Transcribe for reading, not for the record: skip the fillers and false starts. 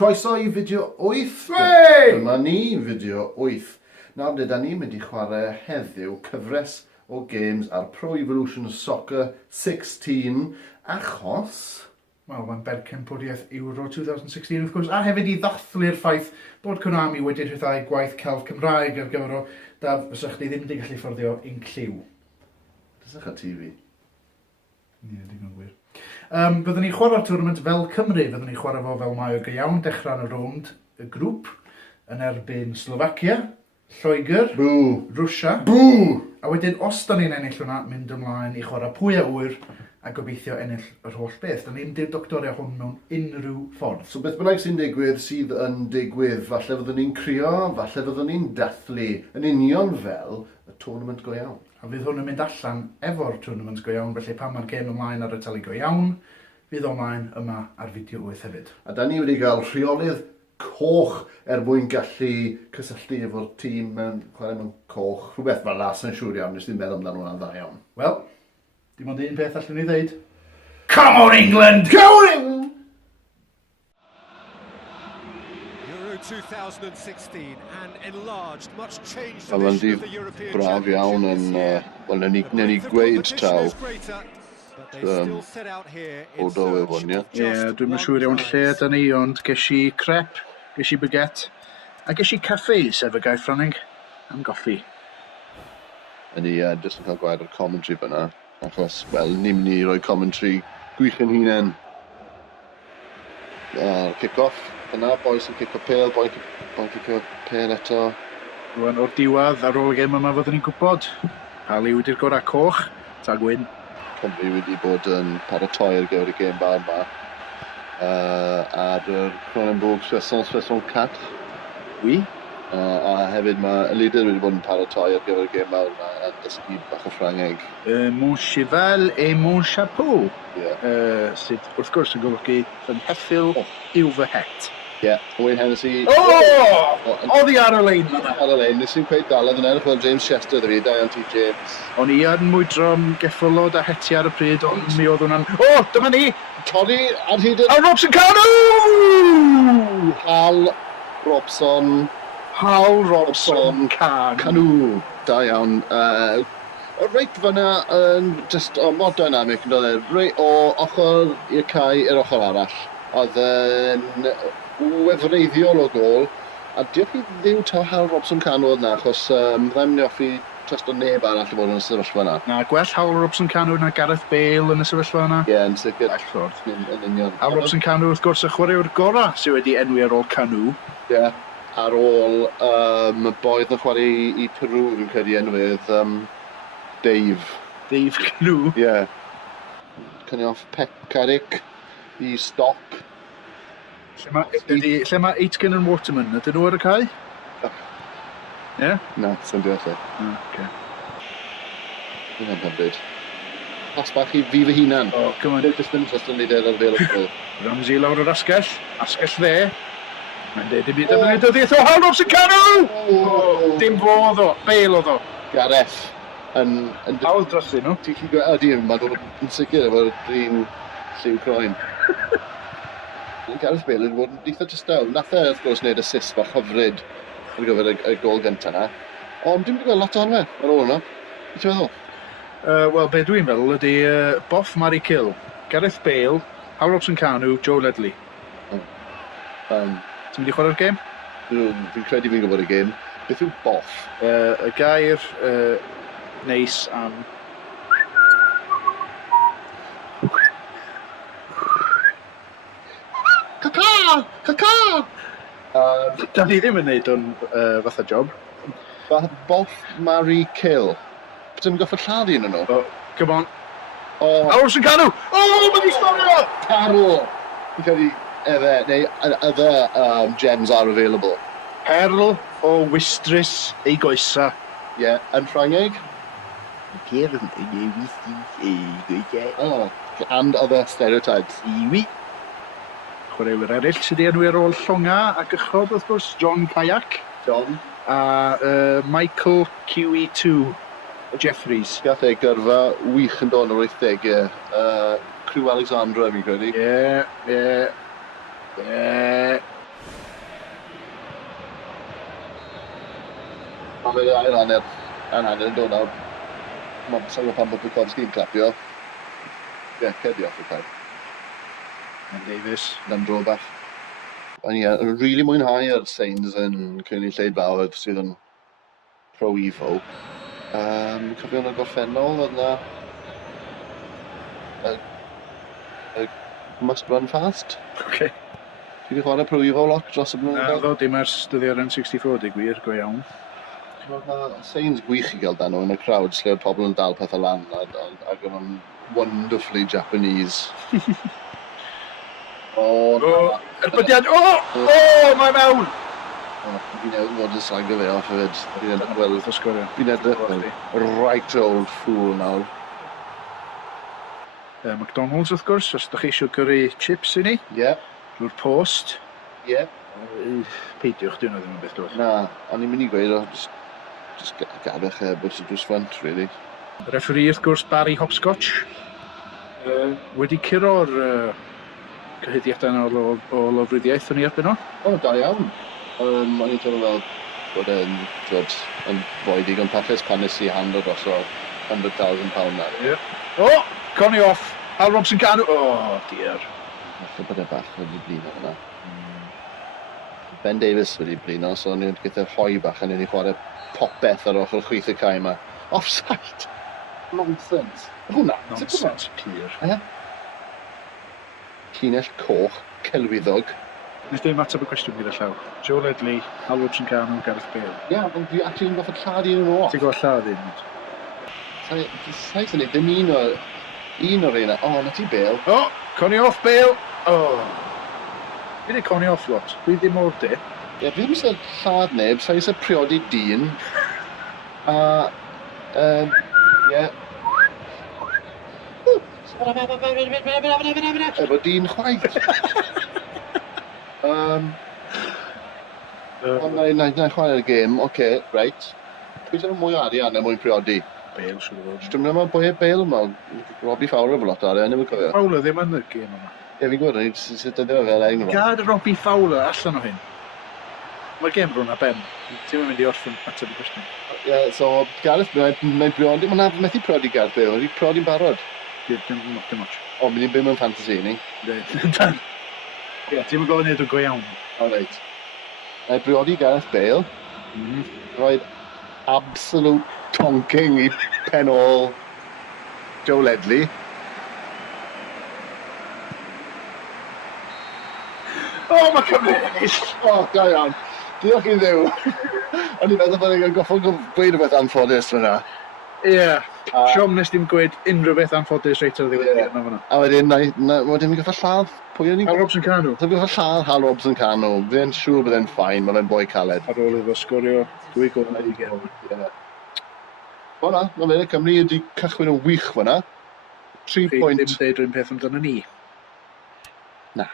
Croeso I Fideo Wyth. Dyma ni Fideo Wyth. Nawr da ni'n mynd I chwarae heddiw cyfres o games ar Pro Evolution Soccer 16 achos... Wel, mae'n mhencampwriaeth Ewro 2016 wrth gwrs, a hefyd I ddathlu'r ffaith bod Konami wedi rhyddhau gwaith celf Cymraeg ar gyfer o, da fysa chdi ddim wedi gallu fforddio un lliw. Dysach a TV. Ie, digon gwir. Byddwn ni'n chwarae'r tournament fel Cymru, byddwn ni'n chwarae fo fel mae o gyiawn, dechrau'n y rownd y grŵp, yn erbyn Slovakia, Lloegr, Rwsia, a wedyn os da ni'n ennill hwnna, mynd ymlaen I chwarae pwy a wyr a gobeithio ennill yr holl beth. Da ni'n doctorio hwn mewn unrhyw ffordd. So beth bynnag sy'n digwydd sydd yn digwydd, falle fyddwn ni'n crio, falle fyddwn ni'n dathlu, yn union fel y tournament go iawn. A fydd hwn yn mynd allan efo'r tournament go iawn, felly pan mae'r gêm ymlaen ar y teli go iawn, fydd ymlaen yma ar Fideo Wyth hefyd. A da ni wedi cael rheolydd coch mwyn gallu cysylltu efo'r tîm chwarae mewn coch. Rhywbeth fel las yn siŵr iawn, nes ddim meddwl amdano hwnna'n dda iawn. Wel, dim ond un peth allwn ni ddeud. Come on England! Come on England! 2016 and enlarged, much changed Allan edition of the European braf iawn yn, wel, na ni gweud taw. O do efo ni, Ie, dwi'n yn siŵr iawn lle yda ni, ond ges I crep, ges I baguette, a ges I caffe, sef y gair Ffrangeg, am goffi. A ni jyst yn cael gwaed o'r commentary fyna, achos, wel, ni'n mynd I roi commentary gwych yn hunain. Kick-off. Yna, boys yn cico pêl, boi'n cico pêl eto. Rwan o'r diwedd ar ôl y gêm yma fyddwn ni'n gwybod. Hali wedi'r gorau coch, tag wyn. Cymru wedi bod yn paratoi ar gyfer y gêm bar yma. Ar y Cronenbourg 64. Oui. A hefyd mae y leader wedi bod yn paratoi ar gyfer y gêm bar yma a dysgu bach o Ffrangeg. Mon cheval et mon chapeau. Sydd wrth gwrs yn golygu fy mheffil yw fy het. Ie, Wayne Hennessy. Oddi ar y lein yna. Ar y lein, nes i'n gweud dal, yn edrych fel James Chester ddyn ni, Diane T. James. O'n I yn mwydro'n geffylod a heti ar y pryd, ond mi oedd hwnna'n... dyma ni! Torri ar hyd y... Hal Robson Canu! Hal Robson Canu. Da iawn. Reit fyna yn just mod dynamic yn dod e. Reit o ochr i'r cae i'r ochr arall. Oedd yn wefreiddiol o gol. A diolch I ddiw taw Hal Robson Canu oedd na, achos ddim ni offi just o neb arall I fod yn y sefyllfa yna. Na, gwell Hal Robson Canu na Gareth Bale yn y sefyllfa yna. Ie, yn sicr. Allwrdd. Yn union. Hal Robson Canu wrth gwrs y chwaraewr gorau sydd wedi enwi ar ôl Canu. Ie, ar ôl y boedd yn chwarae I Peru fi'n credu enwydd Dave. Dave Canu. Ie. Cynnig off Pecaric I stoc. Lle mae Aitken and Waterman, ydyn nhw ar y cae? Ie? Na, sy'n diolch e. Oce. Dwi'n hyfryd. Pas bach I fi fy hunan. Come on. Just yn lider ar fel o Ramsey lawr yr asgell dde. Mae'n dweud I byd yn y dyddiaeth o Hal Robson Canu! Dim fodd o, Bale oedd o. Gareth. Hawdd dros nhw. Ti'n gallu gweud, ydy, mae nhw'n sicr efo'r drin lliw croen. Gareth Bale wedi bod yn eitha tystaw. Nath e, wrth gwrs, wneud assist bach hyfryd ar gyfer y gol gyntaf yna. Ond dim wedi gweld lot o'n fe ar ôl yna. Beth ti'n meddwl? Wel, be dwi'n meddwl ydy Boff, Marry, Kill. Gareth Bale, Hal Robson Canu, Joe Ledley. Ti'n mynd I chwarae'r gêm? Fi'n credu fi'n gwybod y gêm. Beth yw boff? Y gair neis am... Caca! Da ni ddim yn neud o'n fatha job. Boff, marry, kill. Beth ydym goffa lladd un nhw? Come on. Hal Robson Canu! Mae'n di sgorio! Carl! Fi'n credu efe, neu other gems are available. Perl o Wistris ei goesa. Ie, yn Ffrangeg? Perl o Wistris ei goesa. And other stereotypes. Iwi. Chwaraewyr eraill sydd wedi enwi ar ôl llonga a gychod wrth gwrs, John Kayak. John. A Michael QE2 Jeffries. Gath e gyrfa wych yn dod yn yr 80au. Crew Alexandra fi'n credu. Ie. A mae'n ail hanner yn dod nawr. Mae'n sylw pan bod Bukowski'n clapio. Ie, cedi off y cael. And Davies. Yn dro bach. Ond ie, yn rili mwynhau'r Saints yn Cynnig Lleid Fawr sydd yn pro Ewro. Cofio yn y gorffennol, oedd yna must run fast. Okay. Ti wedi chwarae pro Ewro lot dros y blynyddoedd? Na, ddo, dim ers dyddiau'r N64, dig wir, go iawn. Mae Saints gwych i gael dan nhw yn y crowd, lle oedd pobl yn dal pethau lan, ac yn wonderfully Japanese. Erbyddiad, mae mewn! Fi'n edrych fod y saga fe off hefyd. Fi'n edrych fel right old fool nawr. McDonald's, wrth gwrs, os ydych chi eisiau gyrru chips i ni. Ie. Drwy'r post. Ie. Peidiwch, dyn nhw ddim yn beth dweud. Na, o'n i'n mynd i gweud o, just gadwch bwys y drws ffant, really. Referee, wrth gwrs, Barry Hopscotch. Wedi curo'r cyhyddiadau o lofruddiaeth o'n i erbyn o. O, da iawn. O'n i'n teimlo fel bod yn fwy digon pachus pan nes i hand o dros o £100,000 na. Ie. O, Connie off. Al Robson Canu. O, dear. Falle bod e bach wedi blino hwnna. Ben Davies wedi blino, so ni'n gyda'r hoi bach a ni'n chwarae popeth ar ochr chwith y cae yma. Offside! Nonsense. Hwna. Nonsense, clir. Llinell coch, celwyddog. Nes dim ateb y cwestiwn gyda llaw. Joe Ledley, Al Robson Canu, Gareth Bale. Ia, ond dwi actually yn goffa lladd un nhw off. Ti'n gwybod lladd un? Saes yn ei, dim un o'r un. O, na ti Bale. O, Connie off, Bale. O. Fi wedi Connie off lot. Dwi ddim o'r de. Ie, fi ddim sy'n lladd neb, saes y priodi dyn. A, ie. Efo dyn chwaith. Ond na'n chwarae'r gêm, oce, reit. Pwy sy'n mwy o arian a mwy priodi? Bale, siwr o fod. Dwi'n meddwl mae boi Bale yma, Robbie Fowler efo lot o arian, ddim yn cofio. Fowler ddim yn y gêm yma. Ie, fi'n gwybod, ni'n sy'n dyddio fel enghraifft. Gâd Robbie Fowler allan o hyn. Mae'r gêm rhwng a ben. Ti'n mynd i orffen ateb y cwestiwn. Ie, so Gareth, mae'n briodi, mae'n methu priodi Gareth Bale, mae'n priodi'n barod. Dim ots. O, mynd i'n byw mewn fantasy ni. Ie, ti'n mynd gofyn neud o'n go iawn. O, reit. Mae'n briodi Gareth Bale. Roed absolute tonking i pen ôl Joe Ledley. O, mae Cymru yn ennill! O, da iawn. Diolch i ddew. O'n i'n meddwl bod e'n goffo gweud rhywbeth anffodus fyna. Ie. Siom nes dim gweud unrhyw beth anffodus reit ar ddiwedd yna fyna. A wedyn, wedyn mi'n goffa lladd. Pwy o'n i'n Al Robson Canu. Dwi'n goffa lladd Al Robson Canu. Fe'n siŵr bod e'n ffain, mae'n boi caled. Ar ôl iddo sgorio 2 gol i gem. O na, na fe, Cymru wedi cychwyn o wych fyna. 3 Chi pwynt. ddim deud rhywun peth amdano ni. Na.